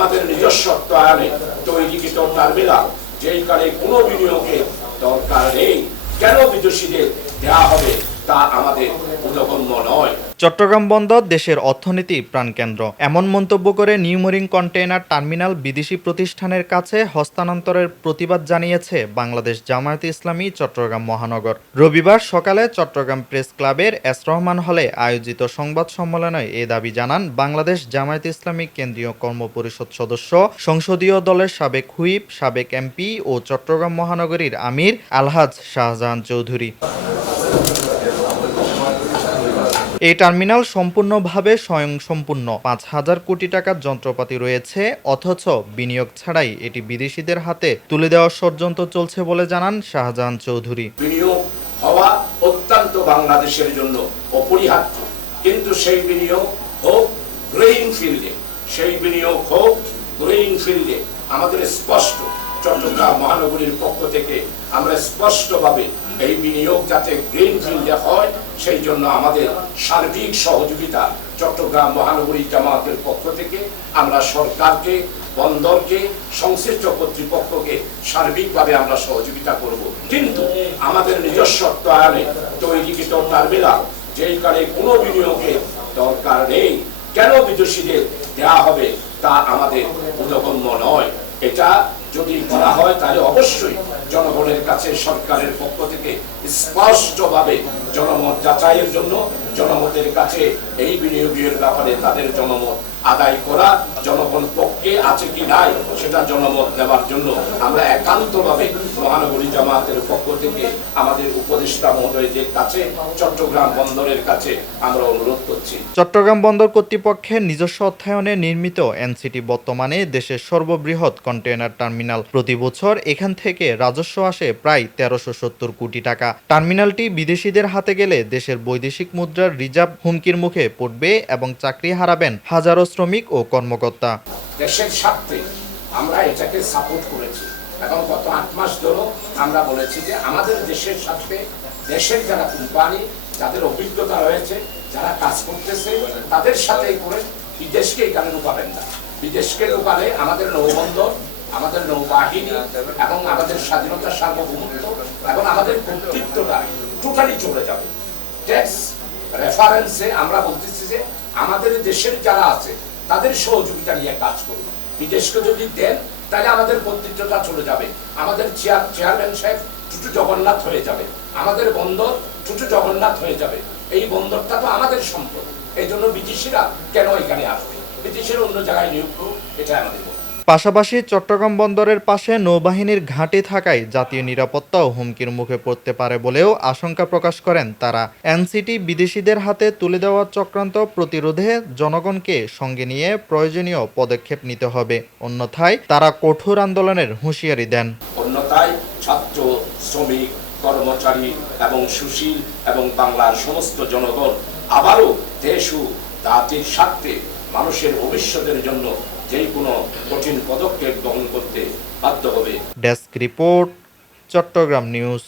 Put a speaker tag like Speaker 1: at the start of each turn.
Speaker 1: আমাদের নিজস্বত্ব আনে তৈরিকৃত টার্মিনাল যেই কারণে কোনো বিনিয়োগের দরকার নেই, কেন বিদেশিদের দেওয়া হবে? তা আমাদের নয়।
Speaker 2: চট্টগ্রাম বন্দর দেশের অর্থনীতি প্রাণকেন্দ্র। এমন মন্তব্য করে নিউমোরিং কন্টেইনার টার্মিনাল বিদেশি প্রতিষ্ঠানের কাছে হস্তান্তরের প্রতিবাদ জানিয়েছে বাংলাদেশ জামায়াতে ইসলামী চট্টগ্রাম মহানগর। রবিবার সকালে চট্টগ্রাম প্রেস ক্লাবের এস রহমান হলে আয়োজিত সংবাদ সম্মেলনে এ দাবি জানান বাংলাদেশ জামায়াতে ইসলামী কেন্দ্রীয় কর্মপরিষদ সদস্য, সংসদীয় দলের সাবেক হুইপ, সাবেক এমপি ও চট্টগ্রাম মহানগরীর আমির আলহাজ শাহজাহান চৌধুরী। এই টার্মিনাল সম্পূর্ণভাবে স্বয়ংসম্পূর্ণ। পাঁচ হাজার কোটি টাকার যন্ত্রপাতি রয়েছে, অথচ বিনিয়োগ ছাড়াই এটি বিদেশিদের হাতে তুলে দেওয়ার ষড়যন্ত্র চলছে বলে জানান শাহজাহান চৌধুরী।
Speaker 1: বিনিয়োগ হওয়া অত্যন্ত বাংলাদেশের জন্য অপরিহার্য। কিন্তু সেই বিনিয়োগ হোক ফিল্ডে, সেই বিনিয়োগ হোক ফিল্ডে, আমাদের স্পষ্ট চট্টগ্রাম মহানগরীর পক্ষ থেকে আমরা স্পষ্টভাবে এই বিনিয়োগ যাতে গ্রিন ফিল্ডে হয় সেই জন্য আমাদের সার্বিক সহযোগিতা চট্টগ্রাম মহানগরী জামায়াতের পক্ষ থেকে আমরা সরকারকে, বন্দরকে, সংশ্লিষ্ট কর্তৃপক্ষকে সার্বিকভাবে আমরা সহযোগিতা করব। কিন্তু আমাদের নিজস্বত্ব আনে তৈরিকৃত টার্মিনাল কালে কোনো বিনিয়োগের দরকার নেই। কেন বিদেশিদের দেওয়া হবে তা আমাদের বোধগম্য নয়। এটা যদি করা হয়, তাহলে অবশ্যই জনগণের কাছে সরকারের পক্ষ থেকে স্পষ্টভাবে জনমত যাচাইয়ের জন্য জনমতের কাছে এই বিনিয়োগের ব্যাপারে তাদের জনমত আদায় করা, জনগণ পক্ষে আছে কি নাই সেটা জনমত দেওয়ার জন্য আমরা একান্তভাবে মহানগরী জামায়াতের পক্ষ থেকে আমাদের উপদেষ্টা মহোদয়দের কাছে, চট্টগ্রাম বন্দরের কাছে আমরা অনুরোধ করছি।
Speaker 2: চট্টগ্রাম বন্দর কর্তৃপক্ষের নিজস্ব অর্থায়নে নির্মিত এনসিটি বর্তমানে দেশের সর্ববৃহৎ কন্টেইনার টার্মিনাল। প্রতি বছর এখান থেকে রাজস্ব আসে প্রায় তেরোশো সত্তর কোটি টাকা। টার্মিনালটি বিদেশিদের হাতে গেলে দেশের বৈদেশিক মুদ্রার রিজার্ভ হুমকির মুখে পড়বে এবং চাকরি হারাবেন হাজারো শ্রমিক ও কর্মকর্তা।
Speaker 1: দেশের স্বার্থে আমরা এটাকে সাপোর্ট করেছি। এবং গত আট মাস ধরেও আমরা বলেছি যে আমাদের দেশের স্বার্থে দেশের যারা কোম্পানি যাদের অভিজ্ঞতা রয়েছে, যারা কাজ করতেছে, তাদের সাথে করে বিদেশকে এখানে ঢুকাবেন না। বিদেশকে ঢুকালে আমাদের নৌবন্দর, আমাদের নৌবাহিনী এবং আমাদের স্বাধীনতা সার্বভৌমত্ব এবং আমাদের কর্তৃত্বটা টোটালি চলে যাবে। ট্যাক্স রেফারেন্সে আমরা বলতেছি যে আমাদের দেশের যারা আছে তাদের সহযোগিতা নিয়ে কাজ করব। বিদেশকে যদি দেন, তাহলে আমাদের কর্তৃত্বটা চলে যাবে। আমাদের চেয়ার চেয়ারম্যান সাহেব টুটু জগন্নাথ হয়ে যাবে। আমাদের বন্দর টুটু জগন্নাথ হয়ে যাবে। এই বন্দরটা তো আমাদের সম্পদ। এই জন্য বিদেশিরা কেন এখানে আসবে? বিদেশের অন্য জায়গায় নিয়োগ এটা আমাদের বক্তব্য।
Speaker 2: পাশাপাশি চট্টগ্রাম বন্দরের পাশে নৌবাহিনীর ঘাঁটি থাকায় জাতীয় নিরাপত্তাও হুমকির মুখে পড়তে পারে বলেও আশঙ্কা প্রকাশ করেন তারা। এনসিটি বিদেশিদের হাতে তুলে দেওয়ার চক্রান্ত প্রতিরোধে জনগণকে সঙ্গে নিয়ে প্রয়োজনীয় পদক্ষেপ নিতে হবে। অন্যথায় তারা কঠোর আন্দোলনের হুঁশিয়ারি দেন।
Speaker 1: অন্যথায় ছাত্র, শ্রমিক, কর্মচারী এবং সুশীল এবং বাংলার সমস্ত জনগণ আবারও দেশ ও জাতির স্বার্থে মানুষের ভবিষ্যতের জন্য যেই কোনো কঠিন পদক্ষেপ গ্রহণ করতে বাধ্য হবে।
Speaker 2: Desk report Chattogram news.